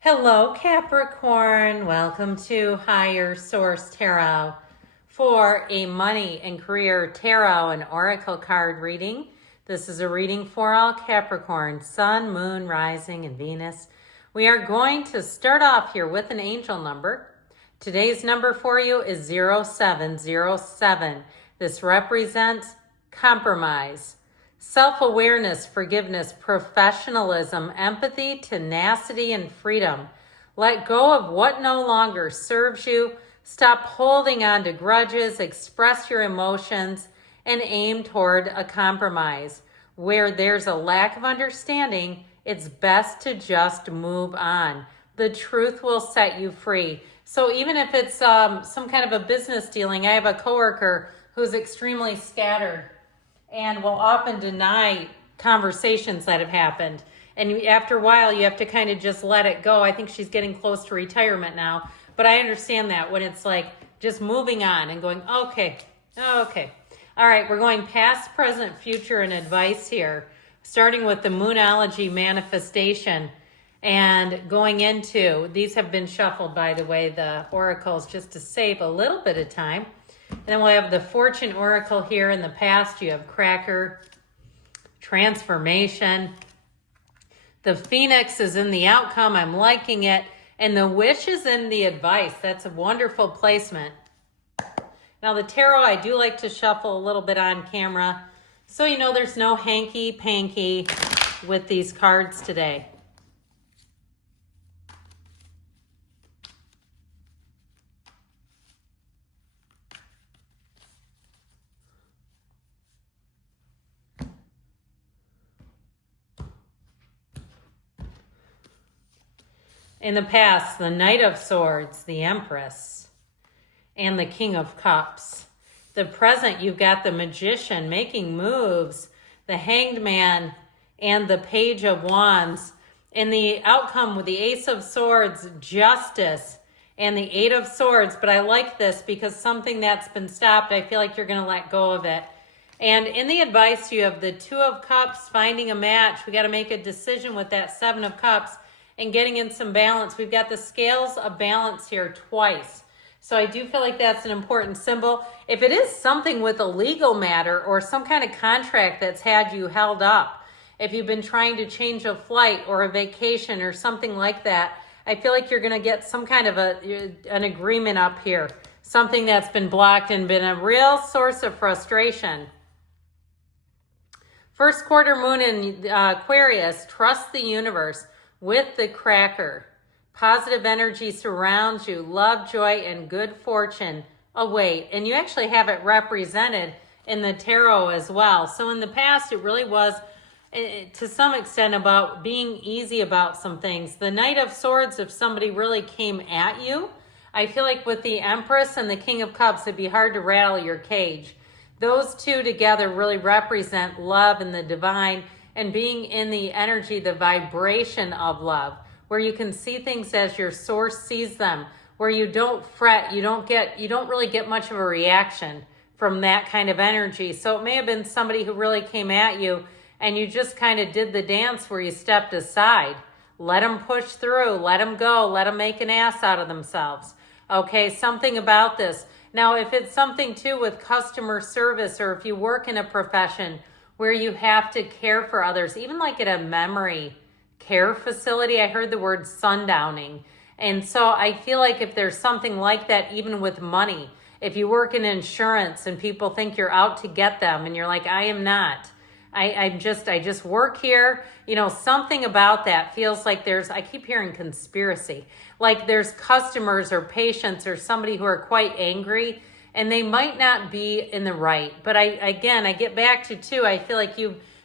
Hello, Capricorn. Welcome to Higher Source Tarot for a money and career tarot and oracle card reading. This is a reading for all Capricorn, Sun, Moon, Rising, and Venus. We are going to start off here with an angel number. Today's number for you is 0707. This represents compromise, self-awareness, forgiveness, professionalism, empathy, tenacity, and freedom. Let go of what no longer serves you. Stop holding on to grudges, express your emotions, and aim toward a compromise. Where there's a lack of understanding, it's best to just move on. The truth will set you free. So even if it's some kind of a business dealing, I have a coworker who's extremely scattered and will often deny conversations that have happened. And after a while, you have to kind of just let it go. I think she's getting close to retirement now, but I understand that when it's like just moving on and going, okay. All right, we're going past, present, future, and advice here, starting with the Moonology manifestation and going into, these have been shuffled, by the way, the oracles, just to save a little bit of time. And then we'll have the Fortune Oracle here. In the past, you have Cracker, Transformation. The Phoenix is in the outcome. I'm liking it. And the Wish is in the advice. That's a wonderful placement. Now, the tarot, I do like to shuffle a little bit on camera. So you know there's no hanky-panky with these cards today. In the past, the Knight of Swords, the Empress, and the King of Cups. The present, you've got the Magician making moves, the Hanged Man, and the Page of Wands. In the outcome with the Ace of Swords, Justice, and the Eight of Swords. But I like this because something that's been stopped, I feel like you're going to let go of it. And in the advice, you have the Two of Cups, finding a match. We got to make a decision with that Seven of Cups and getting in some balance. We've got the scales of balance here twice. So I do feel like that's an important symbol. If it is something with a legal matter or some kind of contract that's had you held up, if you've been trying to change a flight or a vacation or something like that, I feel like you're going to get some kind of an agreement up here, something that's been blocked and been a real source of frustration. First quarter moon in Aquarius, trust the universe. With the Cracker, positive energy surrounds you, love, joy, and good fortune await. And you actually have it represented in the tarot as well. So in the past, it really was, to some extent, about being easy about some things. The Knight of Swords, if somebody really came at you, I feel like with the Empress and the King of Cups, it'd be hard to rattle your cage. Those two together really represent love and the divine, and being in the energy, the vibration of love, where you can see things as your source sees them, where you don't fret, you don't really get much of a reaction from that kind of energy. So it may have been somebody who really came at you and you just kind of did the dance where you stepped aside. Let them push through, let them go, let them make an ass out of themselves. Okay, something about this. Now, if it's something too with customer service, or if you work in a profession where you have to care for others, even like at a memory care facility. I heard the word sundowning. And so I feel like if there's something like that, even with money, if you work in insurance and people think you're out to get them and you're like, I am not. I just work here. You know, something about that feels like I keep hearing conspiracy. Like there's customers or patients or somebody who are quite angry, and they might not be in the right. But I get back to too, I feel like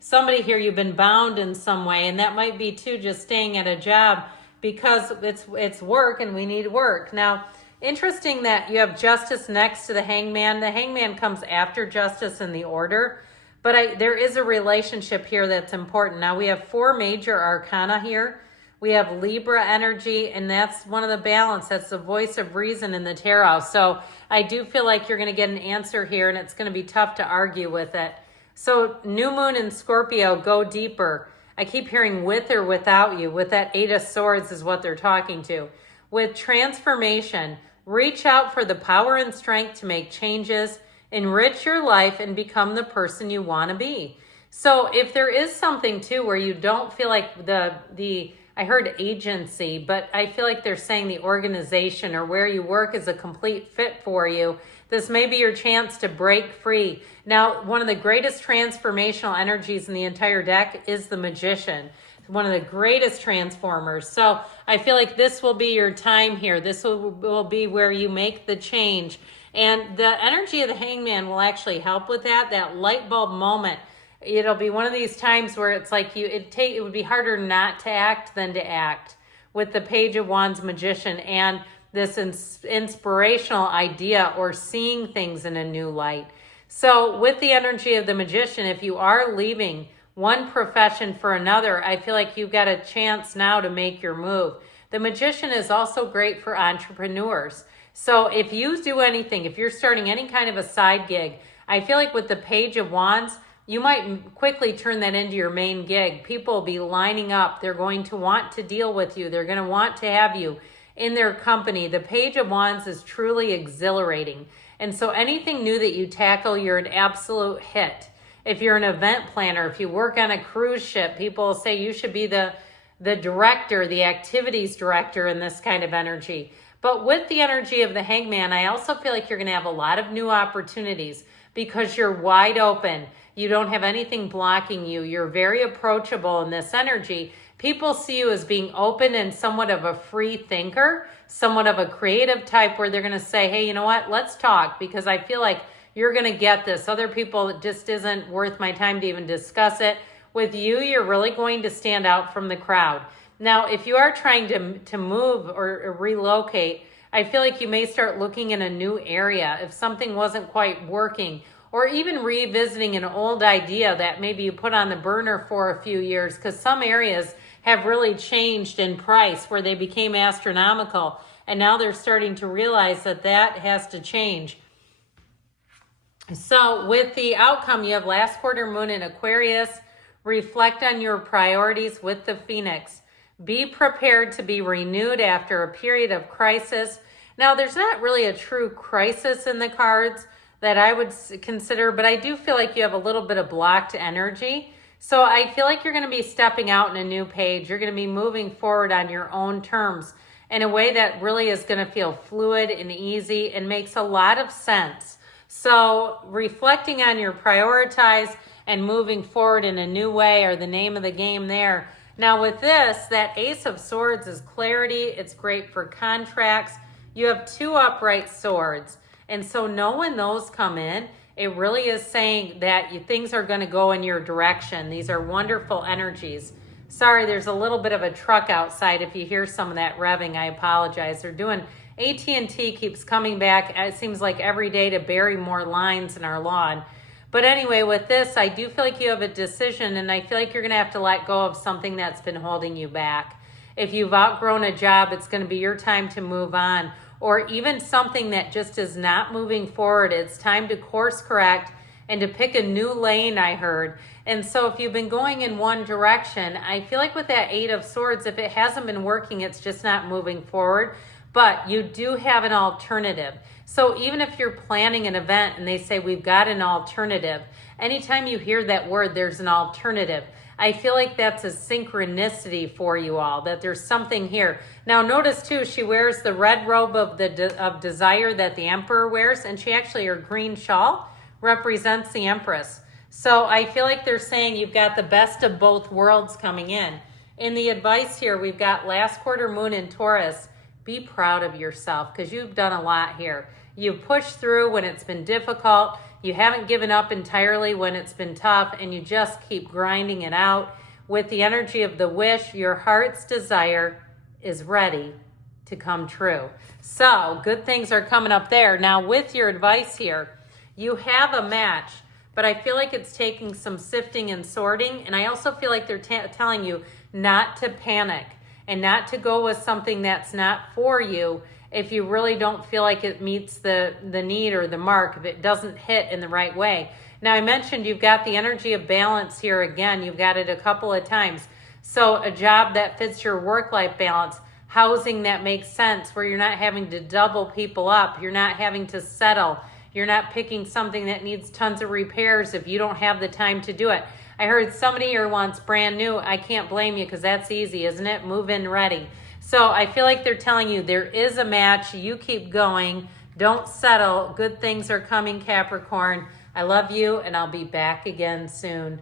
somebody here, you've been bound in some way, and that might be too just staying at a job because it's work and we need work. Now, interesting that you have Justice next to the Hangman. The Hangman comes after Justice in the order, but there is a relationship here that's important. Now, we have 4 major arcana here. We have Libra energy, and that's one of the balance. That's the voice of reason in the tarot. So I do feel like you're going to get an answer here, and it's going to be tough to argue with it. So new moon in Scorpio, go deeper. I keep hearing with or without you. With that Eight of Swords is what they're talking to. With transformation, reach out for the power and strength to make changes, enrich your life, and become the person you want to be. So if there is something too where you don't feel like I heard agency, but I feel like they're saying the organization or where you work is a complete fit for you, this may be your chance to break free. Now, one of the greatest transformational energies in the entire deck is the Magician, one of the greatest transformers. So I feel like this will be your time here. This will be where you make the change. And the energy of the Hangman will actually help with that light bulb moment. It'll be one of these times where it's like it would be harder not to act than to act with the Page of Wands, Magician, and this inspirational idea or seeing things in a new light. So with the energy of the Magician, if you are leaving one profession for another, I feel like you've got a chance now to make your move. The Magician is also great for entrepreneurs. So if you do anything, if you're starting any kind of a side gig, I feel like with the Page of Wands, you might quickly turn that into your main gig. People will be lining up. They're going to want to deal with you. They're going to want to have you in their company. The Page of Wands is truly exhilarating. And so anything new that you tackle, you're an absolute hit. If you're an event planner, if you work on a cruise ship, people will say you should be the director, the activities director in this kind of energy. But with the energy of the Hangman, I also feel like you're going to have a lot of new opportunities because you're wide open. You don't have anything blocking you. You're very approachable in this energy. People see you as being open and somewhat of a free thinker, somewhat of a creative type where they're going to say, hey, you know what? Let's talk because I feel like you're going to get this. Other people, it just isn't worth my time to even discuss it. With you, you're really going to stand out from the crowd. Now, if you are trying to move or relocate, I feel like you may start looking in a new area if something wasn't quite working, or even revisiting an old idea that maybe you put on the burner for a few years, because some areas have really changed in price where they became astronomical, and now they're starting to realize that has to change. So with the outcome, you have last quarter moon in Aquarius. Reflect on your priorities with the Phoenix. Be prepared to be renewed after a period of crisis. Now, there's not really a true crisis in the cards that I would consider, but I do feel like you have a little bit of blocked energy. So I feel like you're going to be stepping out in a new page. You're going to be moving forward on your own terms in a way that really is going to feel fluid and easy and makes a lot of sense. So reflecting on your prioritize and moving forward in a new way are the name of the game there. Now with this, that Ace of Swords is clarity. It's great for contracts. You have two upright swords. And so know when those come in, it really is saying that things are going to go in your direction. These are wonderful energies. Sorry, there's a little bit of a truck outside. If you hear some of that revving, I apologize. They're doing, AT&T keeps coming back, it seems like every day, to bury more lines in our lawn. But anyway, with this, I do feel like you have a decision, and I feel like you're going to have to let go of something that's been holding you back. If you've outgrown a job, it's going to be your time to move on. Or even something that just is not moving forward. It's time to course correct and to pick a new lane, I heard. And so if you've been going in one direction, I feel like with that Eight of Swords, if it hasn't been working, it's just not moving forward. But you do have an alternative. So even if you're planning an event and they say, we've got an alternative, anytime you hear that word, there's an alternative. I feel like that's a synchronicity for you all, that there's something here. Now notice too, she wears the red robe of desire that the Emperor wears, and she actually, her green shawl represents the Empress. So I feel like they're saying you've got the best of both worlds coming in. In the advice here, we've got last quarter moon in Taurus. Be proud of yourself because you've done a lot here. You've pushed through when it's been difficult. You haven't given up entirely when it's been tough, and you just keep grinding it out. With the energy of the wish, your heart's desire is ready to come true. So good things are coming up there. Now with your advice here, you have a match, but I feel like it's taking some sifting and sorting. And I also feel like they're telling you not to panic and not to go with something that's not for you if you really don't feel like it meets the need or the mark, if it doesn't hit in the right way. Now, I mentioned you've got the energy of balance here again. You've got it a couple of times. So a job that fits your work-life balance, housing that makes sense, where you're not having to double people up, you're not having to settle, you're not picking something that needs tons of repairs if you don't have the time to do it. I heard somebody here wants brand new. I can't blame you, because that's easy, isn't it? Move in ready. So I feel like they're telling you there is a match. You keep going. Don't settle. Good things are coming, Capricorn. I love you, and I'll be back again soon.